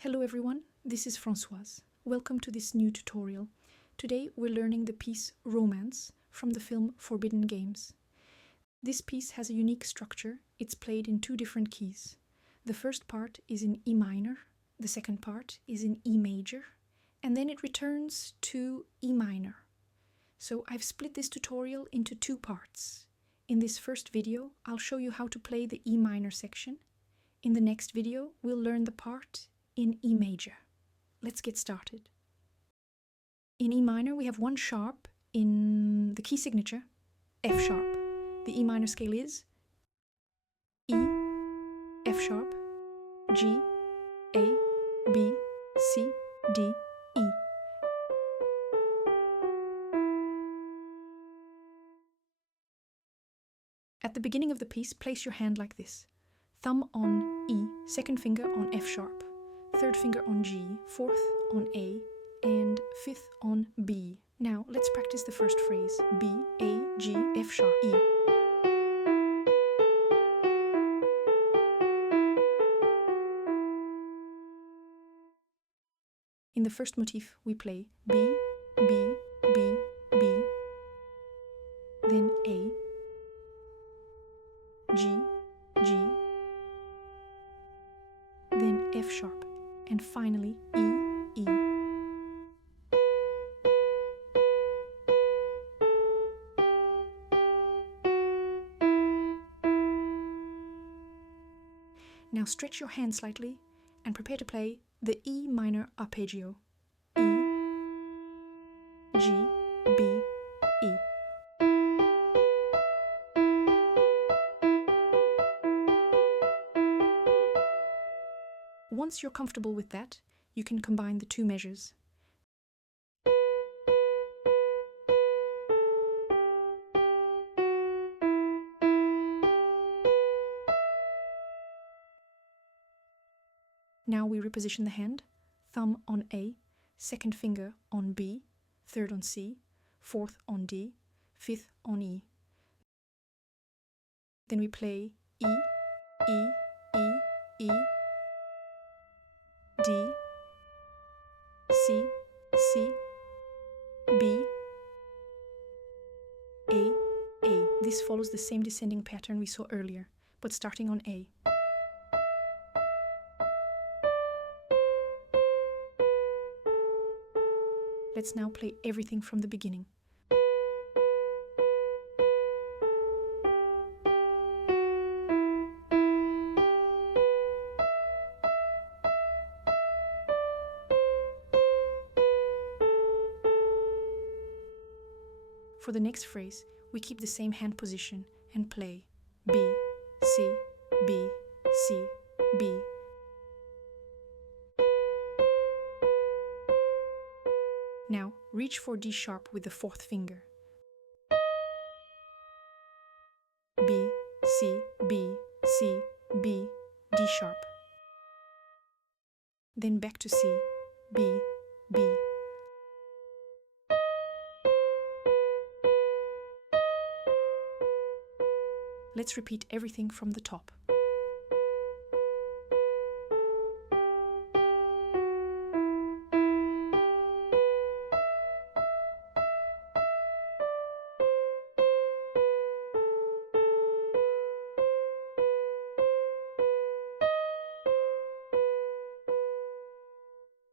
Hello everyone, this is Françoise. Welcome to this new tutorial. Today we're learning the piece Romance from the film Forbidden Games. This piece has a unique structure. It's played in two different keys. The first part is in E minor, the second part is in E major, and then it returns to E minor. So I've split this tutorial into two parts. In this first video, I'll show you how to play the E minor section. In the next video, we'll learn the part in E major. Let's get started. In E minor, we have one sharp in the key signature, F sharp. The E minor scale is E, F sharp, G, A, B, C, D, E. At the beginning of the piece, place your hand like this. Thumb on E, second finger on F sharp, third finger on G, fourth on A, and fifth on B. Now, let's practice the first phrase. B, A, G, F sharp, E. In the first motif, we play B, B, B, B, then A, G, G, then F sharp, and finally E, E. Now stretch your hand slightly and prepare to play the E minor arpeggio. E, G, B, E. Once you're comfortable with that, you can combine the two measures. Now we reposition the hand, thumb on A, second finger on B, third on C, fourth on D, fifth on E. Then we play E, E, E, E, D, C, C, B, A, A. This follows the same descending pattern we saw earlier, but starting on A. Let's now play everything from the beginning. For the next phrase, we keep the same hand position and play B, C, B, C, B. Now, reach for D sharp with the fourth finger. B, C, B, C, B, D sharp. Then back to C, B, B. Let's repeat everything from the top.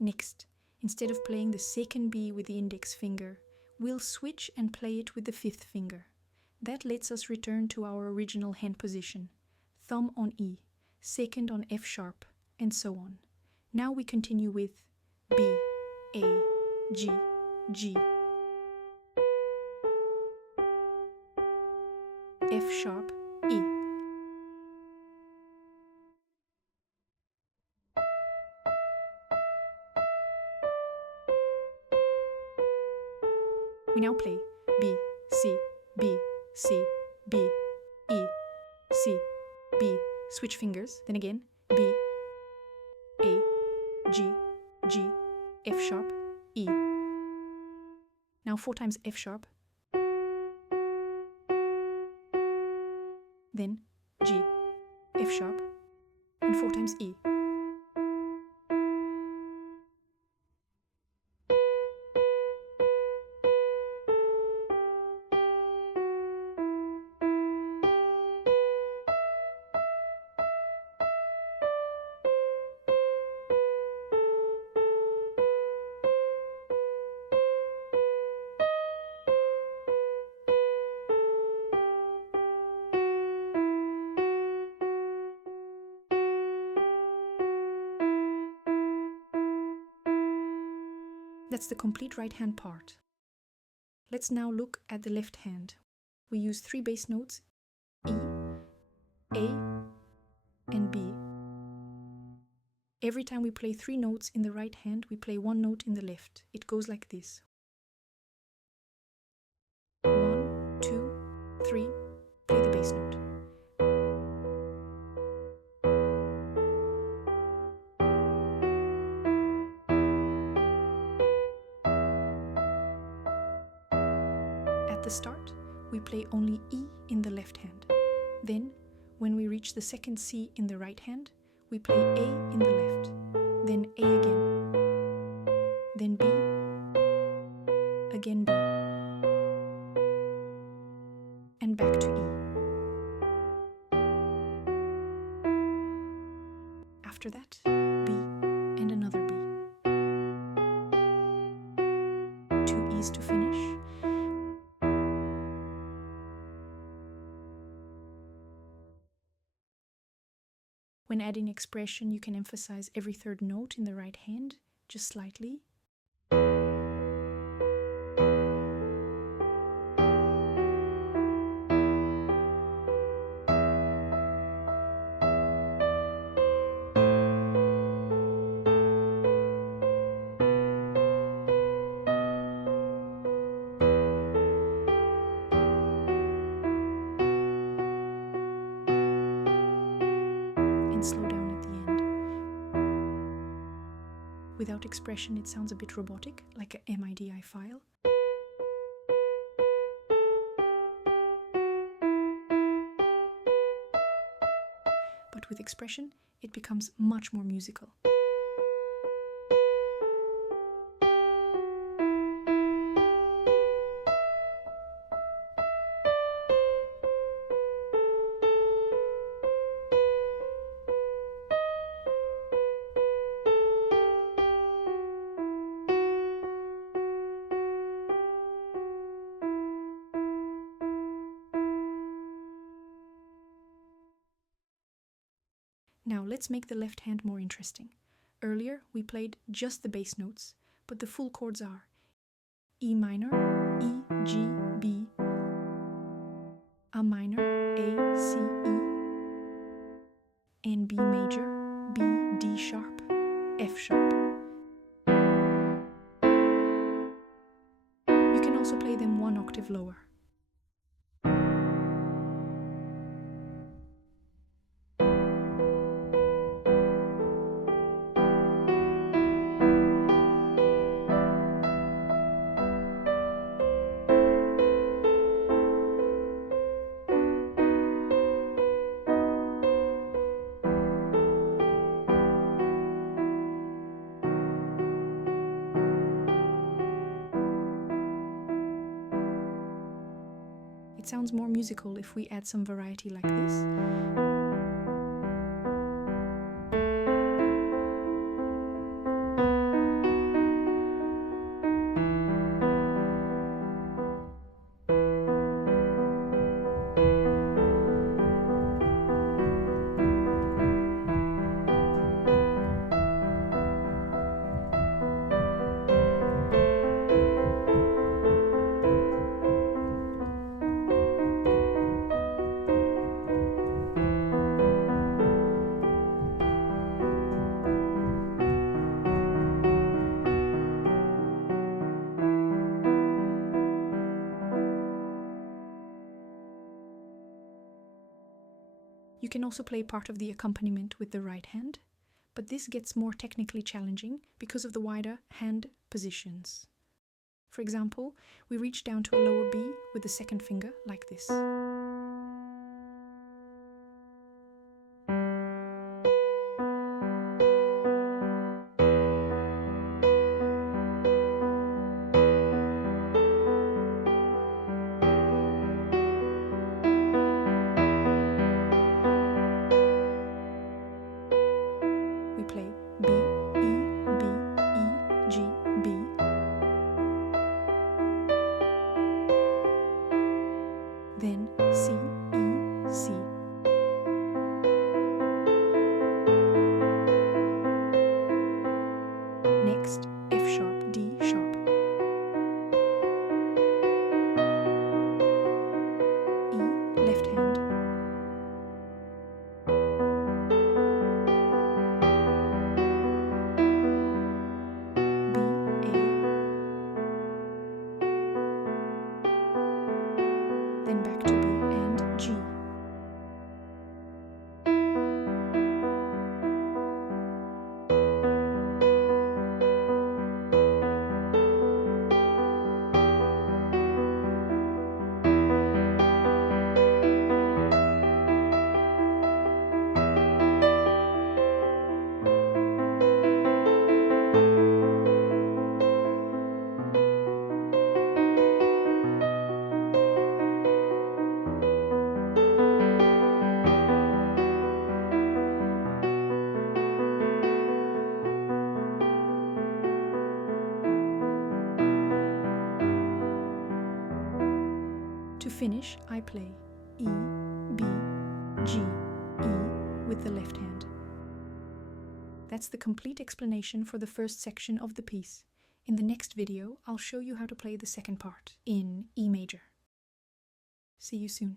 Next, instead of playing the second B with the index finger, we'll switch and play it with the fifth finger. That lets us return to our original hand position. Thumb on E, second on F sharp, and so on. Now we continue with B, A, G, G, F sharp, E. We now play B, C, B, C, B, E, C, B. Switch fingers, then again B, A, G, G, F sharp, E. Now 4 times F sharp, then G, F sharp, and 4 times E. That's the complete right hand part. Let's now look at the left hand. We use 3 bass notes, E, A, and B. Every time we play 3 notes in the right hand, we play 1 note in the left. It goes like this. 1, 2, 3, play the bass note. At the start, we play only E in the left hand. Then, when we reach the second C in the right hand, we play A in the left, then A again, then B, again B, and back to E. After that, B and another B. 2 E's to finish. When adding expression, you can emphasize every third note in the right hand, just slightly. Slow down at the end. Without expression, it sounds a bit robotic, like a MIDI file. But with expression, it becomes much more musical. Now let's make the left hand more interesting. Earlier we played just the bass notes, but the full chords are E minor, E, G, B, A minor, A, C, E, and B major, B, D sharp, F sharp. You can also play them 1 octave lower. It sounds more musical if we add some variety like this. You can also play part of the accompaniment with the right hand, but this gets more technically challenging because of the wider hand positions. For example, we reach down to a lower B with the second finger, like this. Play B, E, B, E, G, B. Then C, E, C. Next, F sharp, D sharp. finish, I play E, B, G, E with the left hand. That's the complete explanation for the first section of the piece. In the next video, I'll show you how to play the second part in E major. See you soon.